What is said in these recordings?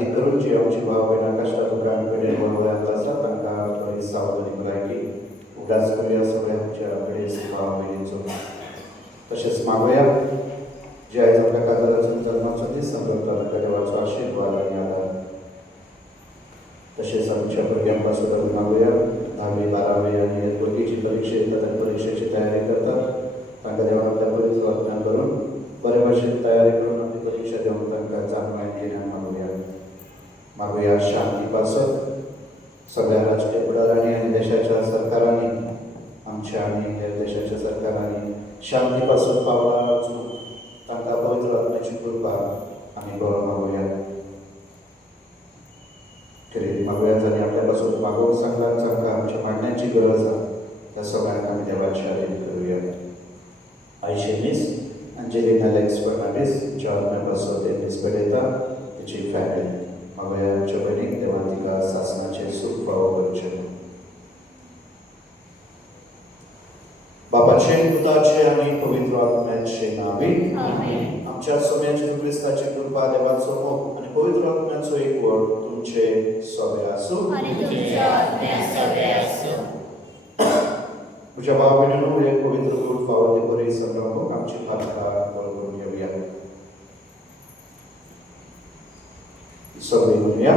खातीर करून जी आमची भाव भयणां कश्टां दुखान पिडेन वळवल्यांत आसा तांकां बरी सावधानी भलायकी उदास करुया सगळ्यांच्या पिडेस भाव भयणींचो. तशेंच मागोया जे आयज आमकां काजराचो जल्माचो दीस संकल्पना तांकां देवाचो आशिर्वाद आनी आदार. तशेंच आमच्या भुरग्यां पासून मागोया 10वी 12वी आनी भुरगीं जी परिक्षा येता त्या परिक्षेची तयारी करतात तांकां देवान बरी जबाबदारी करून बरे भशेन तयारी करून आपली परीक्षा देवन तांकां चांगल्या येण्यान मागोया शांती पासत सगळ्या राजकीय फुडाऱ्यांनी आनी देशाच्या सरकारांनी आमच्या आनी हेर देशाच्या सरकारांनी शांती पासत पावलां वचून तांकां पवित्र आत्म्याची कृपा आनी बळ मागोया. खरें मागोया आनी आपल्या पासून मागोवंक सांगलां तांकां आमच्या मागण्यांची गरज आसा त्या सगळ्यांक आमी देवाची आरेन करुया. आयशेनीस अंजेलिना लेक्स फर्नांडीस ज्या आत्म्या पासत ते दीस पेटयता तेची फॅमिली मागोया आमच्या भयणीक देवान तिका सासणाचें सूख फावो करचें. बापाचे पुताचे आनी पवित्र आत्म्याचे नांवी आमच्या सोम्याचे क्रिस्ताची कृपा देवाचो मोग आनी पवित्र आत्म्याचो एकवट तुमचे सगळे आसूं. म्हज्या भाव भयणींनो एक पवित्र दूध फावो ते बरी संग्रामक आमची पातकां करून घेवया. सगळीं म्हणया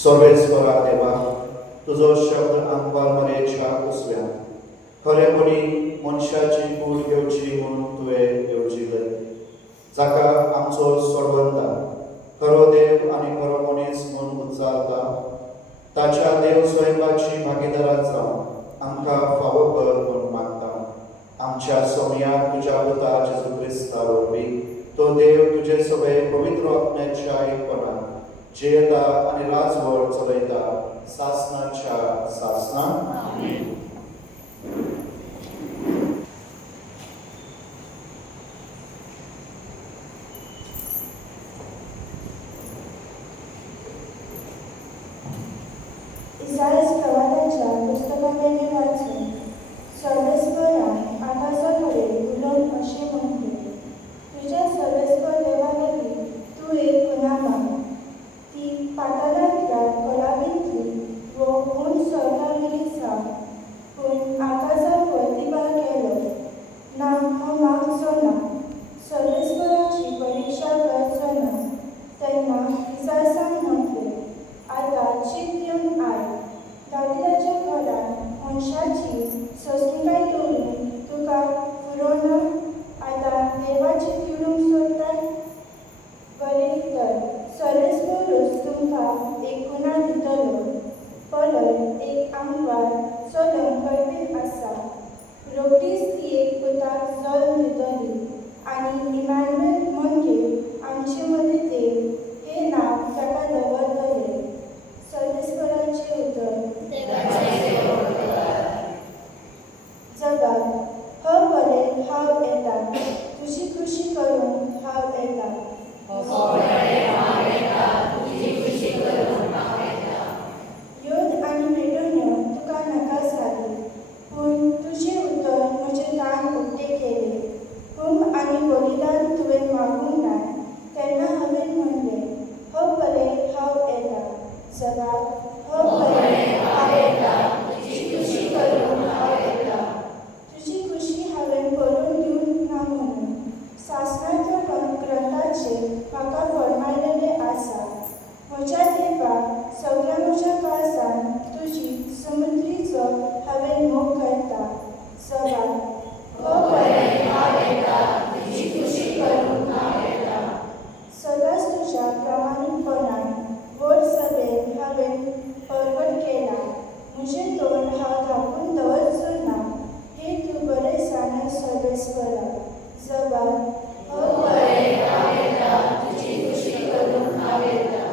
सर्वेस्वरा देवा तुजो शब्द आमकां मरेच्या कुसव्या खरेपणी मनशाची कूड घेवची म्हणून तुवें येवजिले जाका आमचो सोडवंता खरो देव आनी खरो मनीस म्हणून उच्चारता ताच्या देव स्वयंपाची भागीदारां जावन आमकां फावो कर म्हणून मागता. आमच्या सोमयाक तुज्या पुता जेजू क्रिस्ता वरवीं तो देव तुजे सगळे पवित्र आत्म्याच्या एकपणान जेता आनी राजवट चलयता सासणाच्या सासणान. इसायास प्रवादाच्या पुस्तकांतले वाचून सर्वेस्परान आकाशाकडे उलोवन अशें म्हणले, तुज्या सर्वेस्पर देवावेली तूं एक खुणा माग. ती पाताळांतल्या कलाबींतली वो उंच स्वर्गावेली साप संस्कृताय दवरून तुका पुरोना आतां देवाची तिडूंक सोदतात. बरें तर सर्वेस पौलुस तुमकां एक गुना दितलो. पलय एक आंकवार चलम कळपीत आसा. रोखडीच ती एक पुताक जल्म दितली आनी इमॅन्युएल म्हणजे आमचे मदीं देव हे नांव ताका दवरतले. सर्वेस्पराचें उतर. जगात हो बरें हांव येता, तुजी खुशी करूंक हांव येता. योद आनी पेटोन्यो तुका नाका जाली, पूण तुजें उतर म्हजें दान उक्तें केलें. होम आनी बलिदान तुवें मागूंक ना तेन्ना हांवें म्हणलें, हो बरें हांव येता. जगात हो बरें हांव येता, तुजी खुशी करूंक हांव येता. तुजी खुशी हांवें करून दिवंक ना म्हणून शास्त्रांतल्या ग्रंथाचेर म्हाका फर्मायलेलें आसा. म्हज्या देवा, सगळ्या म्हज्या काळजान तुजी समृद्धीचो हांवें मोग करता. जगात हो बरें हांव येता, तुजी खुशी करूंक हांव येता. सदांच तुज्या प्रामाणीकपणान व्हड सभेन हांवें परगट केला. म्हजें तोंड हांव धांपून दवरचो ना, हे तूं बरें जाणा सर्वेस्परा. जगात हो बरें हांव येता, तुजी खुशी करूंक हांव येता.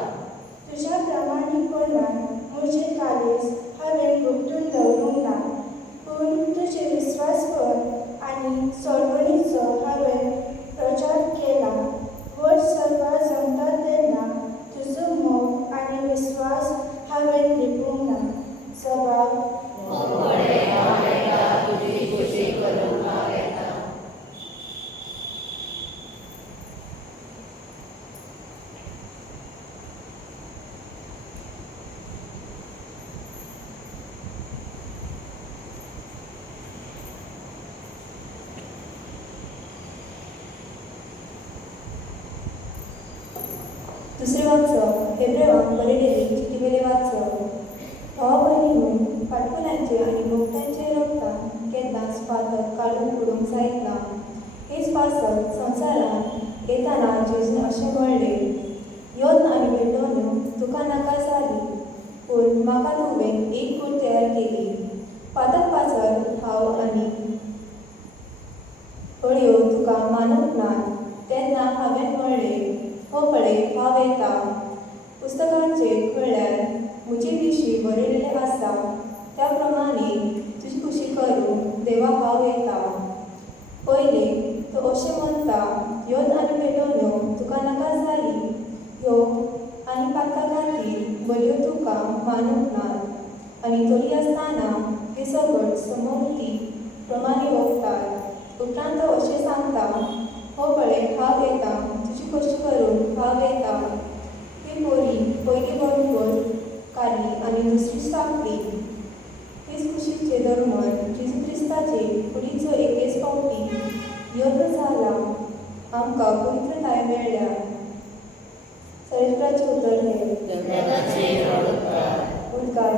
तुज्या प्रामाणीकपणान म्हजें काळीज हांवें गुपतून दवरूंक ना, पूण तुजे विस्वासपण आनी सोडवणीचो हांवें प्रचार केला. व्हड सभा जमता तेन्ना तुजो मोग आनी विस्वास हांवें लिपूंक ना. जगात दुसरें वाचप हेब्रेवांक बरयलेली चिठ्ठीवेलें वाचप. भाव भयणींनो, फाटफुलांचें आनी मोगट्यांचें रगतान केन्नाच पातक काडून उडोवंक जायना. हेच पासत संवसारांत येताना जेजून अशें म्हणलें, योद आनी पेटोन्यो तुका नाका जाली, पूण म्हाका तुवें एक कूड तयार केली. पातक पासर हांव आनी हळयो तुका मानूंक नात. तेन्ना हांवें म्हणलें, हो पळय हांव येता. पुस्तकांचेर खळ्यार म्हजी विशीं बरयलेलें आसा त्या प्रमाणे तुजी खुशी करूंक देवा हांव येता. पयलीं तो अशें म्हणटा, योद आनी पेटोन्यो तुका नाका जाली. योग आनी पातका खातीर बलयो तुका मानूंक नात आनी तरी आसतना हे सगळ समोवती प्रमाणे वखतात. उपरांत तो अशें सांगता, हो पळय हांव येता, तुजी खुशी करूंक हांव येता. ही पोरी पयली बरोबर काली आनी दुसरी सापली. हेच खुशीचे धर्मन जेजू क्रिस्ताचे कुडीचो एकेच फावटी योद्ध जाला. आमकां पवित्रताय मेळ्ळ्या. सर्वेस्पराचें उतर हे. उद्गार.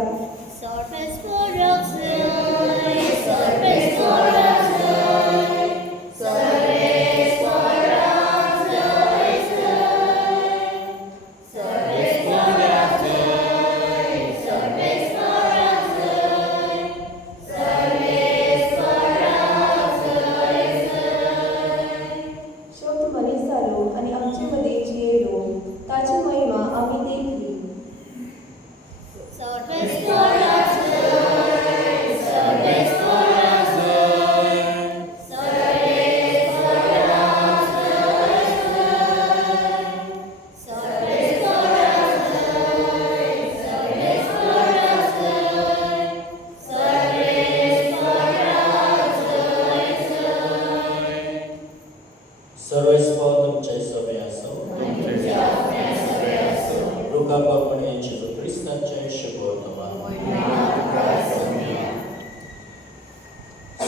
आनी आमचे मदीं येयलो, ताची महिमा आमी देखली.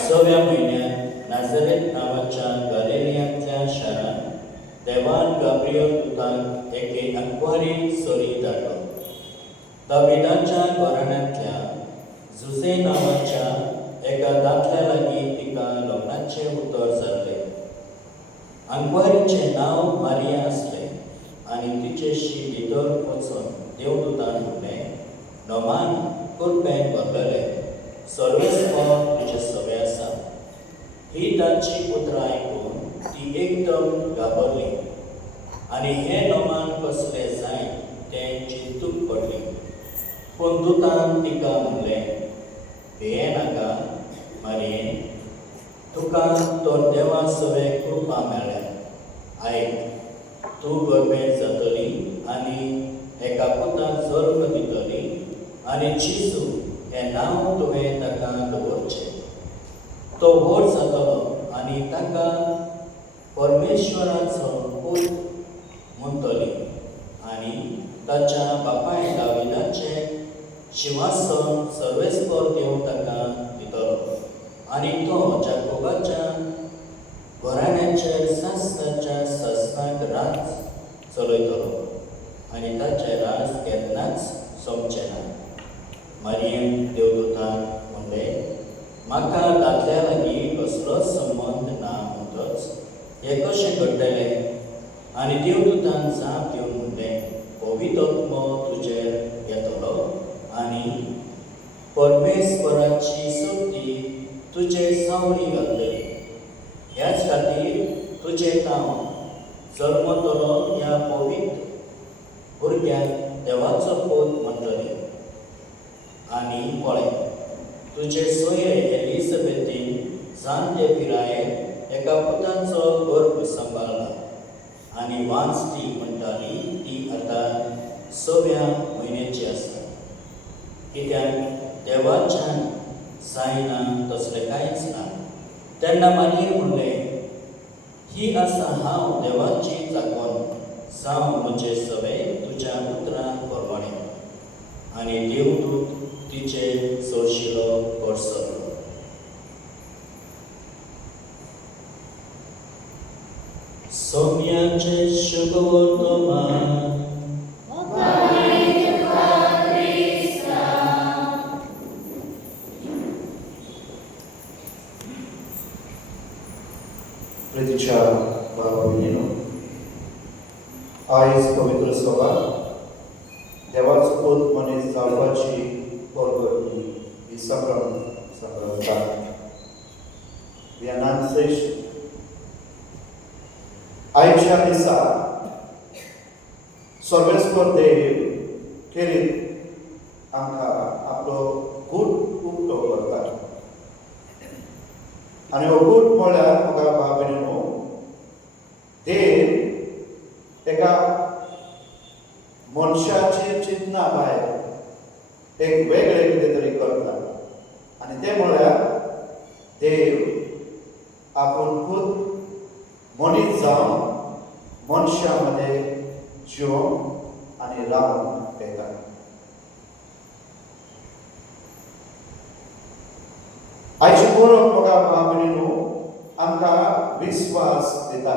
सव्या म्हयन्यांत नाझरेत नांवाच्या गलिलियांतल्या शारांत देवान गाब्रियल दुताक एके आंकवारी सोरी धाडलो. दाविदाच्या घराण्यांतल्या जुसे नांवाच्या एका दादल्या लागीं तिका लग्नाचें उतर जाल्लें. आंकवारीचें नांव मारिया आसलें आनी तिचेशी भितर वचून देवदूतान म्हणलें, नोमान कुरपें भरलेलें, सर्वेस्पर तुजे सवे आसा. ही ताची उतरां आयकून ती एकदम घाबरली आनी हें नोमान कसलें जाय तें चिंतूक पडली. पूण दुतान तिका म्हणलें, भियें नाका मारये, तुका तर देवा सवे कृपा मेळ्ळ्या. आयक, तूं गर्भें जातली आनी एका पुताक जल्म दितली आनी जेजू हें नांव तुवें ताका दवरचें. तो व्हड जातलो आनी ताका परमेश्वराचो पूत म्हणटली आनी ताच्या बापाय दाविदाचें सिंहासन सर्वेस्पर देव ताका दितलो आनी तो जाकोबाच्या घराण्याचेर सासणाच्या सासणाक राज चलयतलो आनी ताचें राज केन्नाच सोंपचें ना. मारयेन देवदूतान म्हणलें, म्हाका दादल्या लागीं कसलोच संबंद ना म्हणटच हें कशें घडटलें? आनी देवदूतान जाप दिवन म्हणलें, पवित्र आत्मो तुजेर येतलो आनी परमेश्वराची शक्ती तुजे सावळी घालतली. ह्याच खातीर तुजें नांव जल्मतलो ह्या पवित्र भुरग्याक देवाचो पूत म्हणटली. आनी पळय, तुजे सोयरे एलिझाबेथीन जाणटे पिरायेक एका पुताचो गर्भ सांबाळला आनी वांच ती म्हणटाली ती आतां 6व्या म्हयन्याची आसा. कित्याक देवाच्यान जायना तसलें कांयच ना. तेन्ना मारयेन म्हणलें, ही आसा हांव देवाची चाकण, जावं म्हजे सवे तुज्या उतरां परमाणें. आनी देवदूत तिचे सोशिलो पडसलो. सौम्याचे शुभवर्तमान. प्रितीच्या भावा भयणीनो, आयज पवित्र सभा देवाचो पूत मनीस जावपाची परगट ही संभ्रमता. We announce आयच्या दिसा सर्वेस्पर देव खेरीत आमकां आपलो गूट उक्तो करता. आनी हो गूट म्हळ्यार म्हाका भाव भयणीनो, देव एका मनशाची चिंतना भायर एक वेगळें कितें तरी करता. आनी तें म्हळ्यार देव आपूण खूद मनीस जावन मनशा मध्ये जिवूंक आनी रावूंक येता. आयची बरोवप म्हाका भाव भयणीनो आमकां विस्वास दिता,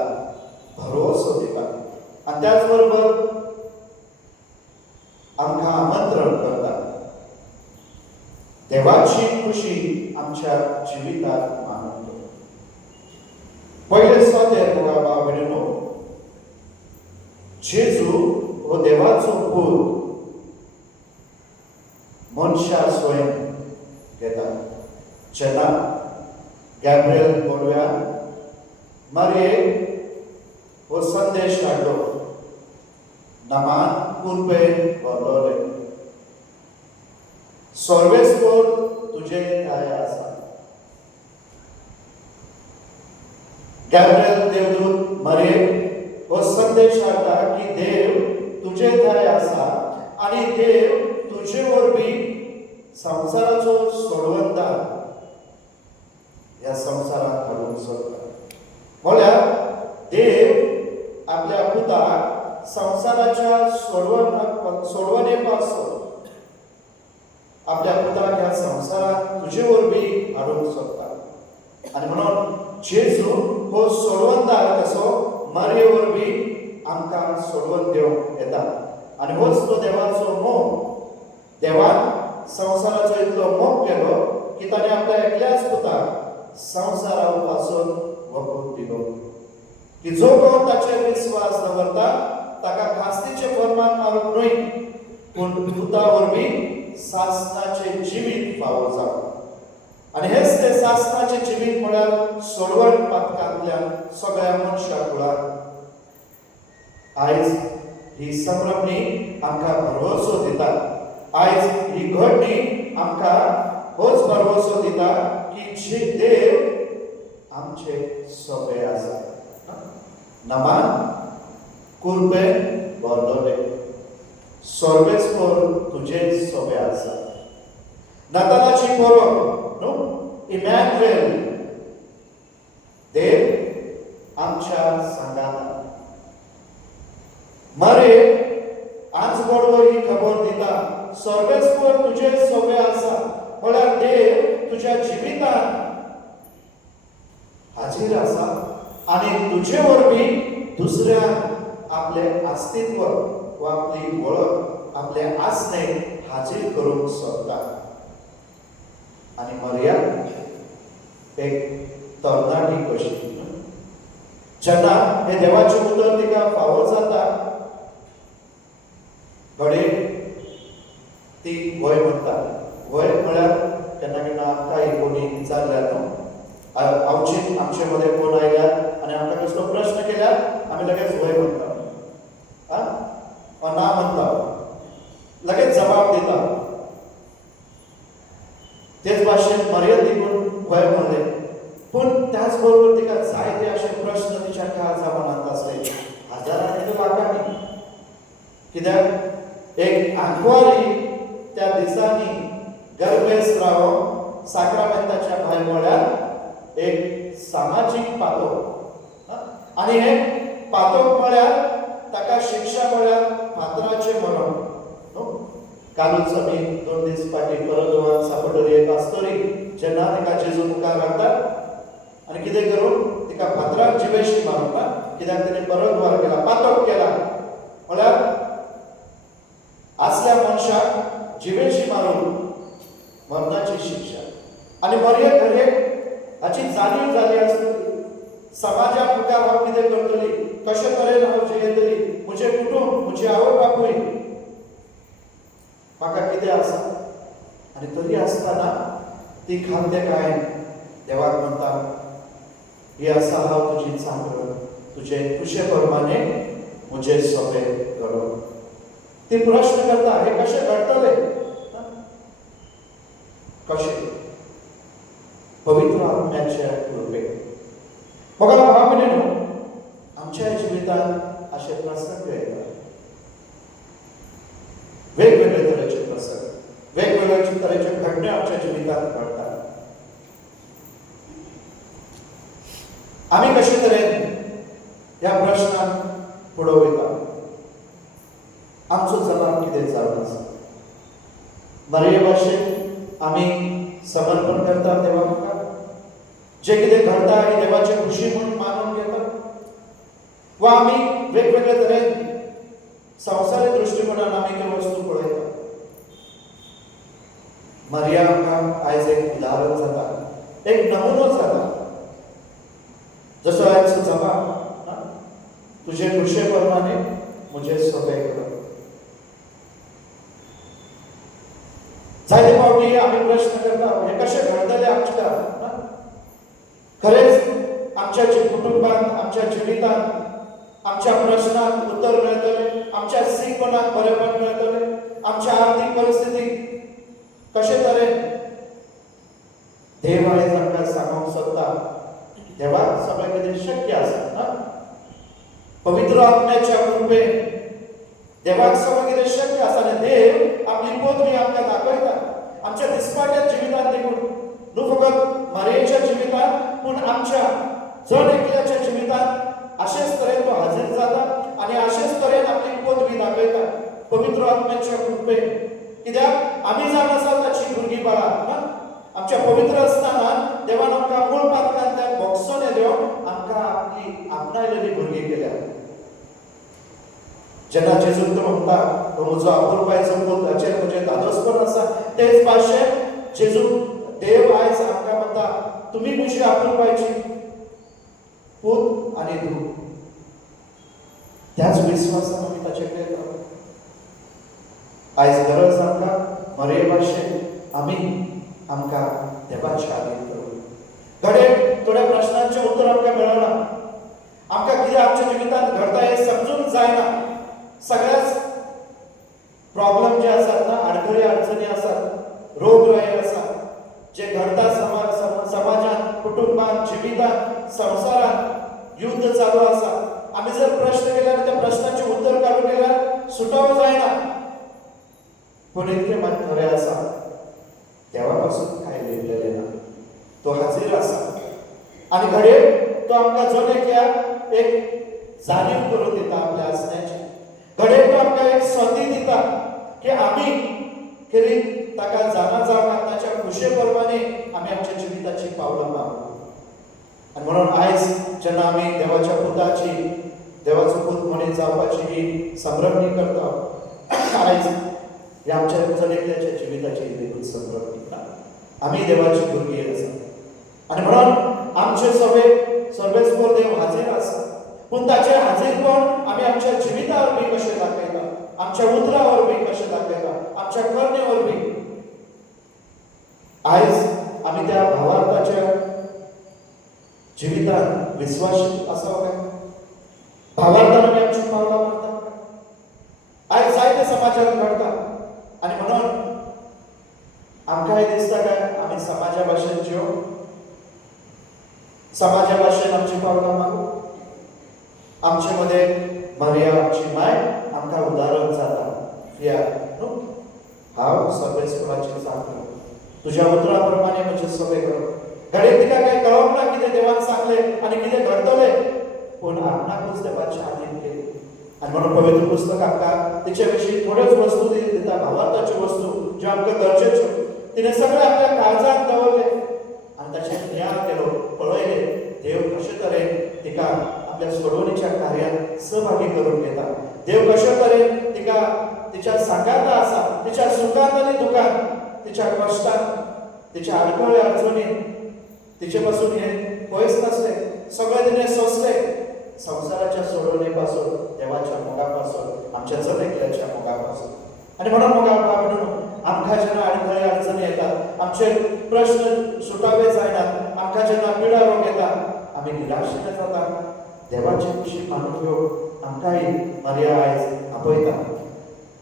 भरोसो दिता आनी त्याच बरोबर आमकां आमंत्रण करता. देवाची खुशी आमच्या जिवितांत मानून. पयले सोतेर म्हाका भाव भयणीनो, जेजू हो देवाचो पूत मनशा स्वयं घेता. जेन्ना गॅब्रिएल बोरव्यान मारयेक हो संदेश धाडलो, नमान कुरपेन भरलोलें, सर्वेस्पर तुजे ठाय आसा. गॅब्रिएल देवदूत मारयेक हो संदेश धाडटा की देव तुजे ठाय आसा आनी देव तुजे वरवीं संवसाराचो सोडवंदार ह्या संवसाराक हाडूंक सोदता. म्हळ्यार देव आपल्या पुताक संवसाराच्या सोडवणेपासून आपल्या पुताक ह्या संवसाराक तुजे वरवीं हाडूंक सोदता. आनी म्हणून जेजू हो सोडवंदार कसो मारये वरवीं आमकां सोडवून दिवंक येता. आनी होच तो देवाचो मोग. देवान संवसाराचो इतलो मोग केलो की ताणे आपल्या एकल्याच पुताक संवसारा पासून वखून दिलो की जो कोण ताचेर विश्वास दवरता ताका खास्तीचे फरमान मारूंक न्हय पूण पुता वरवीं सासणाचे जिवीत फावो जावं आनी हेच ते सासणाचे जिवीत म्हळ्यार सोडवण पातकांतल्यान सगळ्या मनशा कुळाक आयज ही संभ्रमणी आमकां भरवसो दिता आयज ही घडणी आमकां होच भरवसो दिता की जे देव आमचे सोबे आसा नमान कुर्बे बरदोले सर्वेस्पर तुझे सोबे आसा नातालाची पोरो न्हू इमॅन्युएल देव आमच्या संगात मरे आज बडवो ही खबर दिता सर्वेस्पर तुझे सोबे आसा म्हळ्यार देव तुझ्या जिवितांत हाजीर आसा आनी तुजे वरवीं दुसऱ्याक आपले अस्तित्व वा आपली वळख आपले आसणे हाजीर करूंक सोदता आनी मर्या एक तरणाटी कशी जेन्ना हे देवाचे उतर तिका फावो जाता घडये ती वय म्हणटा वय म्हळ्यार केन्ना केन्ना आमकां कोणी विचारल्या न्हू आवचीत आमचे मदें कोण आयल्या आनी आमकां कसलो प्रश्न केल्यार आमी लगेच वय म्हणटा ना म्हणटा लगेच जबाब दिता तेच भाशेन मर्याद देखून वय म्हणले पूण त्याच बरोबर तिका जायते अशे प्रश्न तिच्या काळजा मनांत आसले हजारांनी लाखांनी कित्याक एक आंकवारी त्या दिसांनी गर्भेस रावप साक्रामेंताच्या भायर म्हळ्यार एक सामाजीक पातोक आनी हे पातोक म्हळ्यार ताका शिक्षा म्हळ्यार फातराचें मरण न्हू कालूच आमी 2 दीस फाटीं परदवान सापडली एक आस्तोरी जेन्ना तिका जेजू मुखार हाडटात आनी कितें करून तिका फातराक जिवेशी मारता कित्याक तिणें परदवार केला पातोक केला म्हळ्यार असल्या मनशाक जिवेशी मारून मरणाची शिक्षा आनी मर्ये घरे हाची जाणीव जाली आसतली समाजा मुखार हांव कितें करतली कशे तरेन हांव जियेतली म्हजें कुटूंब म्हजी आवय बापूय म्हाका कितें आसा आनी तरी आसतना ती खांते काय देवाक म्हणटा ही आसा हांव तुजी चांकर तुजे कुशे प्रमाणे म्हजे सोबे घडोव ती प्रश्न करता हे कशे घडटले कशे पवित्र आत्म्याच्या कृपेन म्हाका भाव भयणीनो आमच्या जिवितांत अशे प्रसंग येतात वेगवेगळे तरेचे प्रसंग वेगवेगळे तरेचे घडणे आमच्या जिवितांत घडतात आमी कशे तरेन ह्या प्रश्नाक फुडो वयता आमचो जबाब कितें जावन आसा मर्ये भाशेन आमी समर्पण करता देवा मुखार जे कितें घडटा ही देवाची खुशी म्हणून मानून घेता वा आमी वेगवेगळे तरेन संवसारीक दृश्टिकोनान आमी त्यो वस्तू पळयता मर्या आमकां आयज एक उदाहरण जाता एक नमुनो जाता जसो आयचो जबाब तुजे खुशे प्रमाणे म्हजे सोबे करप जायते फावटी आमी प्रश्न करता हे कशे घडटले आमच्या खरेंच आमच्या कुटुंबांत आमच्या जिवितांत आमच्या प्रश्नांक उत्तर मेळटले आमच्या सीखपणाक बरेपण मेळटले आमच्या आर्थीक परिस्थितीक कशे तरेन देव आयज आमकां सांगूंक सोदता देवाक सगळें कितें शक्य आसा पवित्र आत्म्याच्या कृपेन देवाक सगळें कितें शक्य आसा आनी देव आपली पदवी आमकां दाखयता आमच्या दिसपाट्या जिवितांत देखून न्हू फकत मर्येच्या जिवितांत पूण आमच्या जण एकल्याच्या जिवितांत अशेच तरेन तो हाजीर जाता आनी अशेच तरेन आपली पदवी दाखयता पवित्र आत्म्याच्या कृपेन कित्याक आमी जावन आसा ताची भुरगीं बाळां आमच्या पवित्र आसतना देवान आमकां मूळ पातकांतल्यान भोगसोन येवन आमकां आपली आपणायलेली भुरगीं केल्या जेन्ना जेजू तो म्हणटा तो म्हजो आपुरबायचो पूत हाचेर म्हजें धादोसपण आसा तेच भाशेन जेजू देव तुम्ही मुझी आपुलबायची पूत आणि धूप. त्याच विश्वासान आम्ही ताचेकडे येता. आयज गरज आमकां मरे भाशेन आमी आमकां देवाचे आदीन करूं. घडये थोड्या प्रश्नांचे उत्तर आमकां मेळना. आमकां कितें आमच्या जिवितांत घडटा हें समजून जायना. सगळ्याच प्रॉब्लेम जे आसात ना, आडखळी अडचणी आसात, रोगराई आसा, जे घडटा समाजात, कुटुंबात, जिवितांत, संसारात युद्ध चालू आसा. आमी जर प्रश्न केले आनी त्या प्रश्नाचे उत्तर काडून गेल्यार सुटावो जायना. पूण इतकें मात खरें आसा, देवा पासून कांय लिपलेलें ना. तो हाजीर आसा आनी घडये तो आमकां जणेक्याक एक जाणीव करून दिता आपल्या आसण्याची. घडये तो आमकां एक संदी दिता की आमी खरी ताका जाणा जावंक ताच्या खुशे प्रमाणे आमी आमच्या जिविताची पावलां मारूं. आनी म्हणून आयज जेन्ना आमी देवाच्या पुताची, देवाचो पूत म्हणून जावपाची ही संभ्रमणी करता, आयज हे आमच्या जणेकल्याच्या जिविताची देखून संभ्रमणी ना. आमी देवाची भुरगीं आसा आनी म्हणून आमचे सर्वेस्वर देव हाजीर आसा. पूण ताचे हाजीरपण आमी आमच्या जिविता वरवीं कशें दाखयता, आमच्या उतरां वरवीं कशें दाखयता, आमच्या करणे वरवीं. आयज आमी त्या भावार्थाच्या जिवितांत विश्वासी आसा काय? भावार्थान आमी आमची पावलां मारता काय? आयज जायते समाजांत घडटा आनी म्हणून आमकांय दिसता काय आमी समाजा भाशेन जियो, समाजा भाशेन आमची पावलां मारूं. आमचे मध्ये मारिया आमची माय आमकां उदाहरण जाता. कित्याक न्हू, हांव सर्वेस्पराची जाता, तुज्या उतरा प्रमाणे म्हजे सगळे करप. घडये तिका काय कळोंक ना कितें देवान सांगलें आनी कितें घडतलें, पूण आपणाकूच देवाचे आधीन केली. आनी म्हणून पवित्र पुस्तक आमकां तिचे विशीं थोड्योच वस्तू दिता, भावार्थाच्यो वस्तू ज्यो आमकां गरजेच्यो. तिणें सगळे आपल्या काळजांत दवरले आनी ताचेर ध्यान केलो, पळयले देव कशे तरेन तिका आपल्या सोडवणीच्या कार्यांत सहभागी करून घेता. देव कशे तरेन तिका तिच्या सांगाता आसा, तिच्या सुखांत आनी दुखांत, तिच्या कश्टांत, तिच्या आडखळी अडचणींत तिचे पासून हे पयस नासले, सगळे तिणें सोंसले. संसाराच्या सोडवणे पासून, देवाच्या मोगा पासून, आमच्या जणेकल्याच्या मोगा पासून. आनी म्हणून मोगा म्हणून आमकां जेन्ना आडखळी अडचणी येतात, आमचे प्रश्न सुटावे जायनात, आमकां जेन्ना पिडा रोग येतात, आमी निराशेन जाता. देवाची खुशी मानून घेवप आमकांय मारिया आयज आपयता.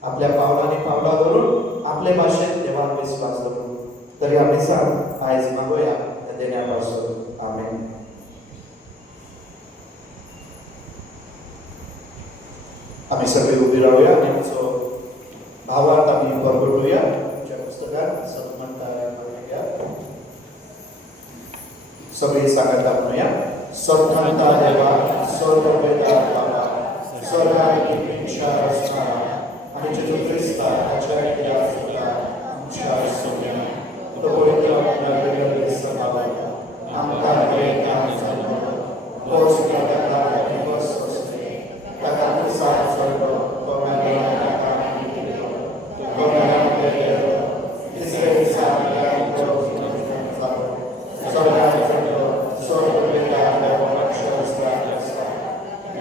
आपल्या पावलांनी पावलां धरून आपले भाशेन देवाक विश्वास दवरून. तरी आमी सांग आयज मागोया त्या देण्या पासून. आमेन. आमी सगळे उबी रावया आनी आमचो भावार्थ आमी परगटुया. तुमच्या पुस्तकांत सत्मंत सगळी सांगता म्हणूया. सत्मंता देवा सर्ववेदा बाबा स्वर्गात इच्छा असता आणि जेजू ख्रिस्ता ताच्या किया सुद्धा आमच्या सोन्या तो पवित्र आपल्या सभावा आमकां वेदांत जालो तोच प्रकारा आणि बस असते ताका प्रसाद चढलो तो मेळ्ळा ताका आनी केलो तो मेळ्ळा केलो तिसरे दिसा आमकां जालो स्वर्गात चढलो स्वर्गवेदा देवाच्या अस्ताक आसा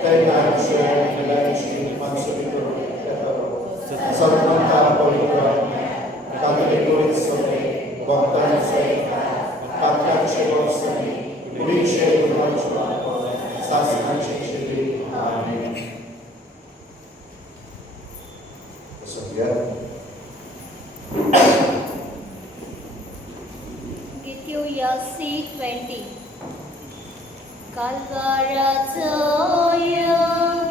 दैतांचे विलायची मनसुबी करून सत्मंता पवित्र कातोलिक सभे भक्तांचे पात्रांचे वस्तुनी पुरीचे गुणांचे शासनाचे शिबी. आमेन. घेऊया C20. कालवाराचो योग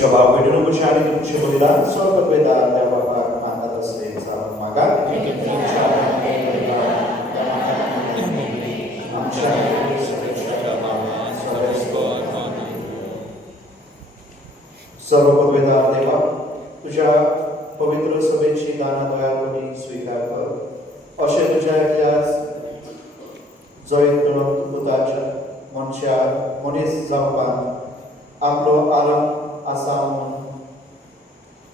तुमच्या बाबतीतून खुशी आणि तुमचे बलिदान स्वर्ग वेदा त्या बापाक मानत असले जाऊन मागा सर्व पदवेदा देवा तुझ्या पवित्र सभेची दाना दयाळपणी स्वीकार कर अशें तुझ्या एकल्या जैत पुताच्या मनशा मनीस जावपान आपलो आरंभ आसा म्हूण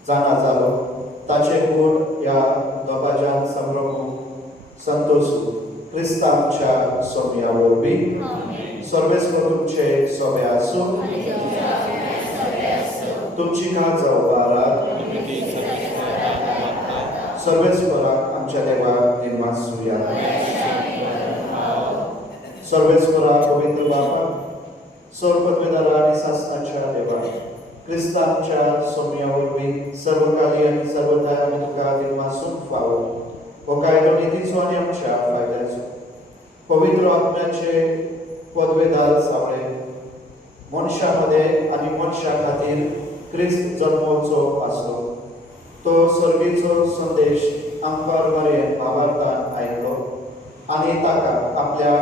जाणा जालो ताचे गूण ह्या दोगांच्यान संभ्रमूंक संतोषू क्रिस्तांच्या सोम्या वरवीं सर्वेस्वर तुमचे सोबे आसूं तुमची कात जावपारात सर्वेस्वराक आमच्या देवाक निर्मासूया सर्वेस्वरा पवित्र बापा सर्वपदवेदारा आणि शासनाच्या देवा क्रिस्तांच्या सोम्या वरवीं सर्वकाली आणि सर्वदा आमी तुका निर्मासूंक फावो हो कायदो नितीचो आनी आमच्या फायद्याचो पवित्र आत्म्याचे पदवेदार सावळे मनशामध्ये आणि मनशा खातीर क्रिस्त जन्मोत्सव आसलो तो सर्गीचो संदेश आमकां बरें भावार्थान आयकलो आनी ताका आपल्या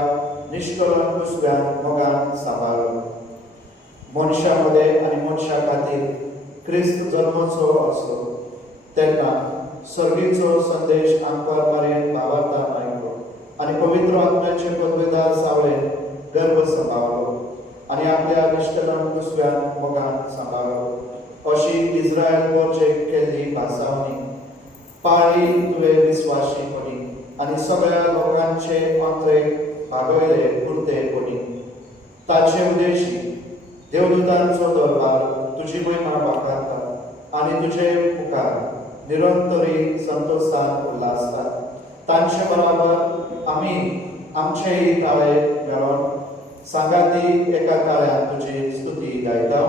निष्कळंक दुसऱ्यान मोगान सांबाळलो मनशामध्ये आणि मनशा खातीर क्रिस्त जन्मोत्सव आसलो तेन्ना सर्गीचो संदेश आमकां बरें भावार्थान आयकलो आनी पवित्र आत्म्याचे पदवेदार सावळे गर्भ सांबाळलो आनी आपल्या निश्कलंक दुसऱ्यान मोगान सांबाळलो अशी इस्रायल गोचे केल्ली भासावणी पाळी तुवें विस्वाशीपणी आनी सगळ्या लोकांचे अंतरेक भागयले पुर्तेपणी ताचे उद्देशी देवदूतांचो दरबार तुजी महिमा वाखारता आनी तुजे मुखार निरंतरी संतोषान उल्हासता तांचे बराबर आमी आमचेय ताळे मेळोन सांगाती एका ताळ्यान तुजी स्तुती गायता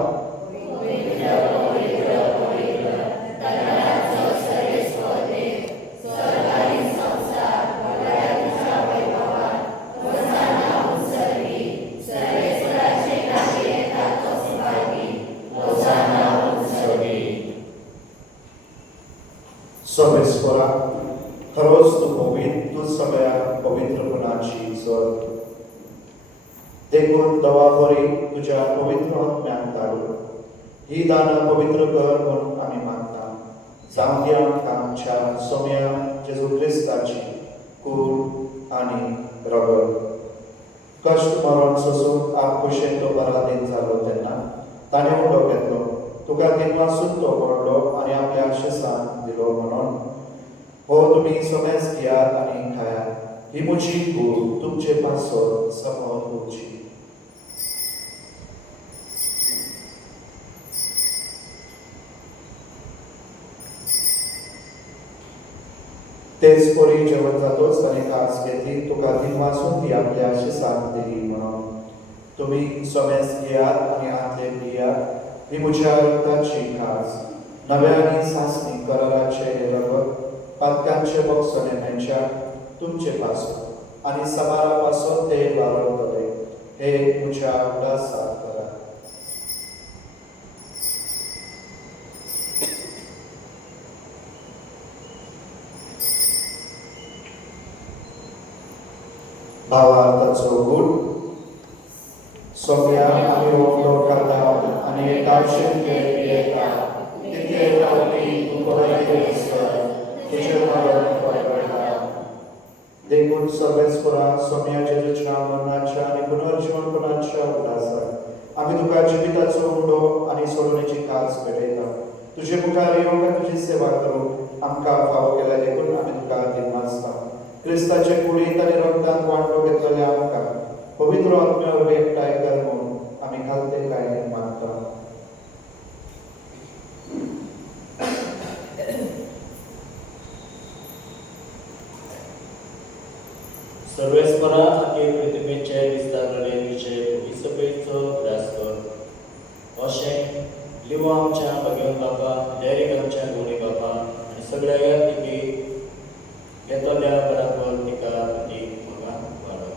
सर्वेस्वरा खरोच तू पवित्र तू सगळ्या पवित्रपणाची जर देखून दवाबरी तुझ्या पवित्र आत्म्याक धाडून ही दाना पवित्र कर म्हणून आमी मागता जावं ती आमकां आमच्या सोम्या जेजू क्रिस्ताची कूड आनी रगत कश्ट मरण सोसून आपकुशेन तो पराधीन जालो तेन्ना ताणें उडो घेतलो तुका दिनवासून तो व्हडलो आनी आपल्या आशिसान दिलो म्हणून हो तुमी सोमेस घेयात आनी खायात ही म्हजी कूड तुमचे पासत समोर उरची तेच पोरी जेवण जातोच ताणे कास घेतली तुका दिनवासून ती आपल्या आशिसान दिली म्हणून तुम्ही सोमेस घेयात आनी आतले पियात ही म्हज्या रक्ताची खास नव्या आनी सासणी कराराचे रगत पातकांचे बक्षणे मेंच्या तुमचे पासून आनी समारा पासून ते वावरतले हे म्हज्या उल्हासाक करा भावार्थाचो गूढ सोम्या आमी व्हडलो कांदा आनी एकाशेन पियेता तिथे रावपी तुजे मरण पडटा देखून सर्वेस्वरा सोम्या जेजूच्या मरणाच्या आनी पुनर्जीवनपणाच्या उल्हासाक आमी तुका जिविताचो उंडो आनी सोडणेची कास भेटयता तुजे मुखार येवंक तुजी सेवा करूंक आमकां फावो केल्या देखून आमी तुका दिनवासता क्रिस्ताचे कुडींत आनी रक्तांत वांटो घेतलेले आमकां पवित्र आत्म्यावर एकठांय कर म्हणून आमी घालते काय मागता सर्वेस्परा आनी पृथ्वीचे विस्तारले तुझे विसपेचो ध्यास कर अशें लिवो आमच्या भगिवन बापा डॅरिक आमच्या गोणी बापा आनी सगळ्या तिकी घेतल्या बराबर तिका ती म्हाका वाडो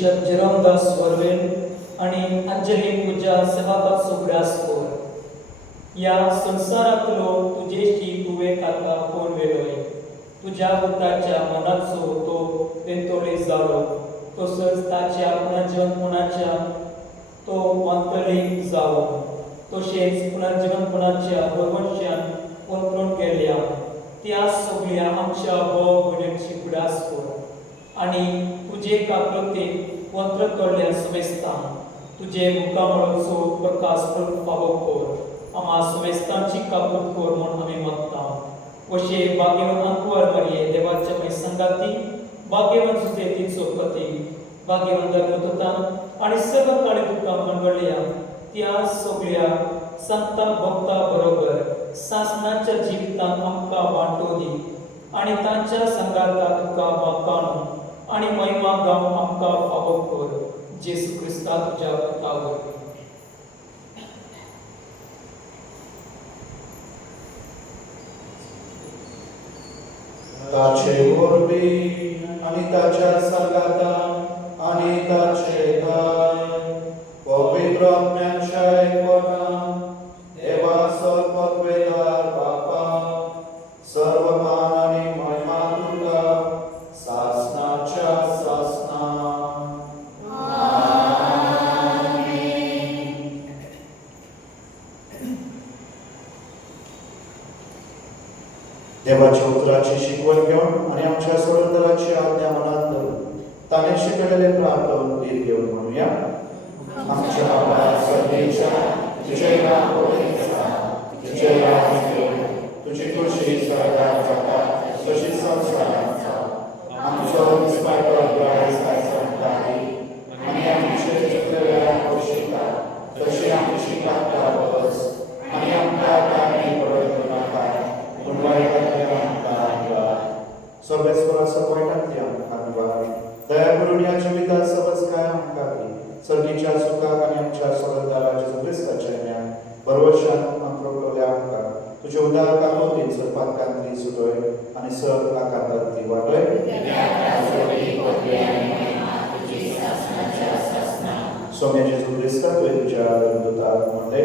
बिशप जेरोमदास वरवेल आणि अंजली पूजा सभापत सुब्रासपूर. या संसारातलो तुझेशी तुवें आता कोण वेगळे, तुझ्या उताच्या मनाचो तो वेंतोळे जालो, तसोच ताच्या पुनर्जीवनपणाच्या तो अंतरीक जावो, तशेंच पुनर्जीवनपणाच्या वरवंशान वंतरून गेल्या त्या सगळ्या आमच्या भाव भयणींची बुडास कर आणि तुझे काकलतेक वंत्र तोडल्या सवेस्तान तुझे मुखामळाचो प्रकाश फावो कर. आम्हा सवेस्तांची काकूट कर म्हूण आमी मागता. अशे भाग्यवान अंकुर मरिये देवाच्या मै संगाती, भाग्यवान सुचेतीचो पती, भाग्यवान धर्मदूतान आणि सर्व काळी तुका मंडळया त्या सगळ्या संत भक्ता बरोबर सासणाच्या जिवितांत आमकां वांटो दी आणि तांच्या संगाता तुका वाखाणू आणि महिमा गावन आमकां फावो कर. जेसू क्रिस्ता तुज्या पुता वरवीं. ताचे वरवीं आणि ताच्या संगाता आणि ताचे दाय पवित्र आत्म्याच्या एकवटान देवा सर्वपदवेदार बापा सर्व मान आणि महिमा तुका सासणाच्या सासना. देवाच्या उतराची शिकवण घेऊन आणि आमच्या सोडंदराची आज्ञा मनात धरून ताने शिकवलेले प्रार्थना गीत घेऊन म्हणूया. आमच्या बाबा सर्वेच्या तुझे नाम पवित्र, तुझे राज्य येवो, तुझी खुशी सदां जाता तशी संसारांत जावं. आमचो दिसपाटलो प्रायस आयज सांगताली आनी आमचे जितले वेळार पोशिता तशी आमची कांता बस आनी आमकां काणी पडोवंक नाका पूण वायटांतल्यान आमकां निवार. सर्वेस्वरा सर्वांतल्यान आमकां निवार. दया करून या जिवितात सबस काय आमकां दी. सर्गीच्या सुखाक आनी आमच्या सोडंदराच्या क्रिस्ताच्या ज्ञान बरोवशान आमकां आमकां तुजे उदार कालोतीन सर्पांतली सुटोय आनी सर आकांतांतली वाटोय. सोम्या जेजू क्रिस्ता तुवें तुज्या धर्मदूताक म्हणले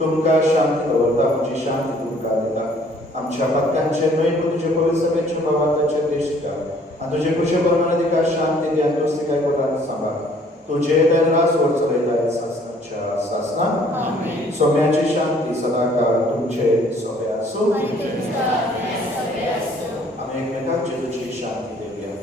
तुमकां शांती दवरता, म्हजी शांती तुमकां दिता. आमच्या पत्त्यांचेर न्हय पूण तुजे पवित्र सभेच्या भावांताचेर दिश्टिका आनी तुजे कुशे परमाने तिका शांती दी आनी दुस्तिकाय कोरांत सांबाळ. तुझे धनरास वर चलयताय सासणाच्या सासना. सोम्याची शांती सदाकाळ तुमचे सोबे आसूं. आमी एकमेकांक जेजूची शांती देवया.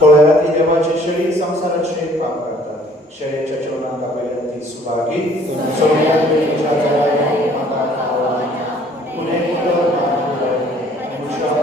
पळया ती देवाची शेळी संसाराचे पाप करतात. शेळेच्या जेवणाक आपल्याला ती सुभागी सोम्याक तुझ्या जगाय माता खावला पुणे कुटर मारले आणि मुशाक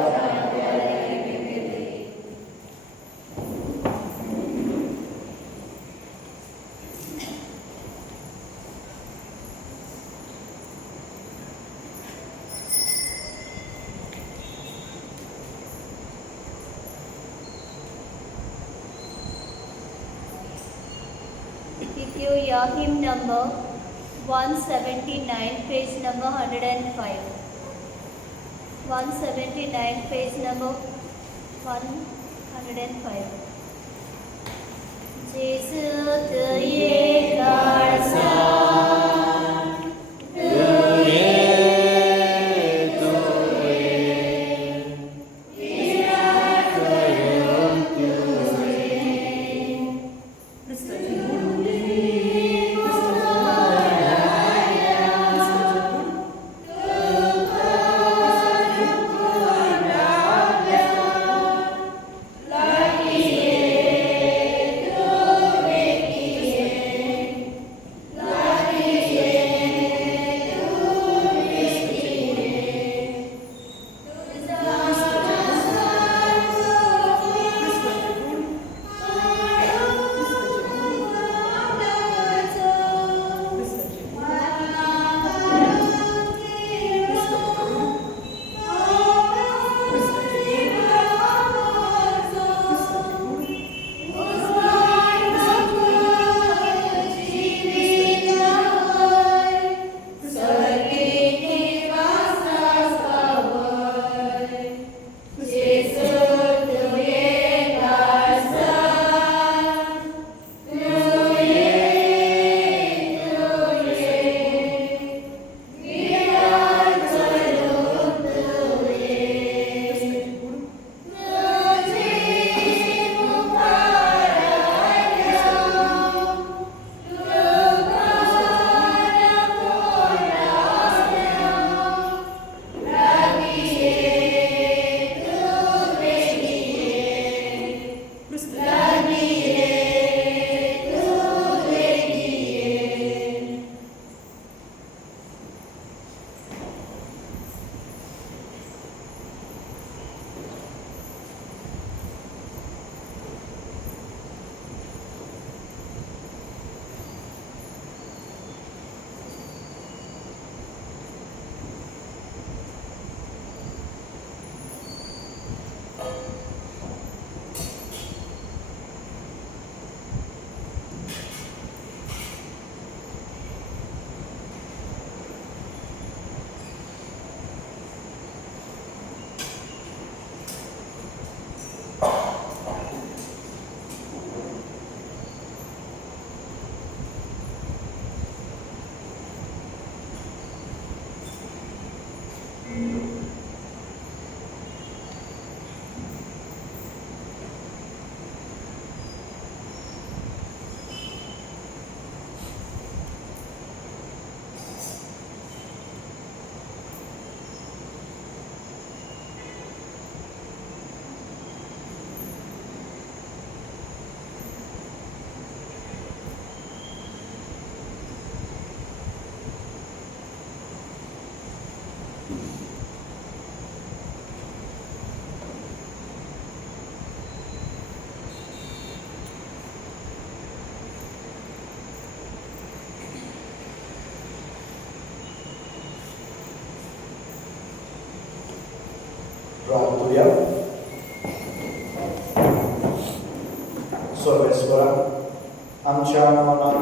Hymn number 179, page number 105. 179, page number 105. जेसू तुये काळजा प्रार्थूया. सर्वेश्वरा, आमच्या मनान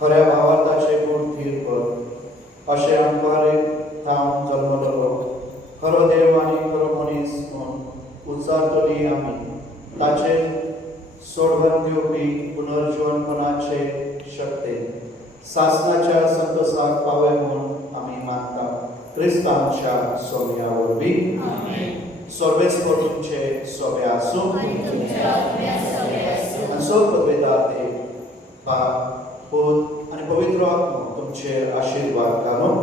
खऱ्या भावार्थाचे गुण थीर कर. अशें आमकां थांब जल्मलो खरो देव आनी खरो मनीस म्हूण उच्चारतली आमी ताचे सोडवण दिवपी पुनर्जीवनपणाचे शक्तीन सासणाच्या संतोषाक पावय म्हूण आमी मागता. क्रिस्तांच्या सोम्या वरवीं सर्वेस्वर तुमचे सोबे आसूं आनी सगळेदार देव बाप पूत आनी पवित्र आत्मो तुमचे आशीर्वाद घालून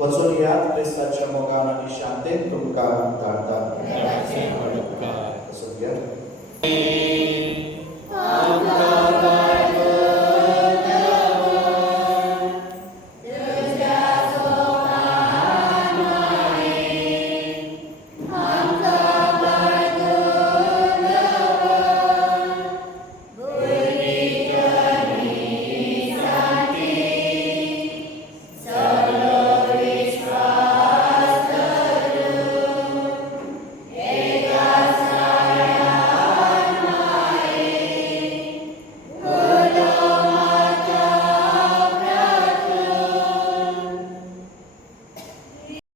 वचून या क्रिस्ताच्या मोगान आनी शांतेन तुमकां धाडटा. वचून या.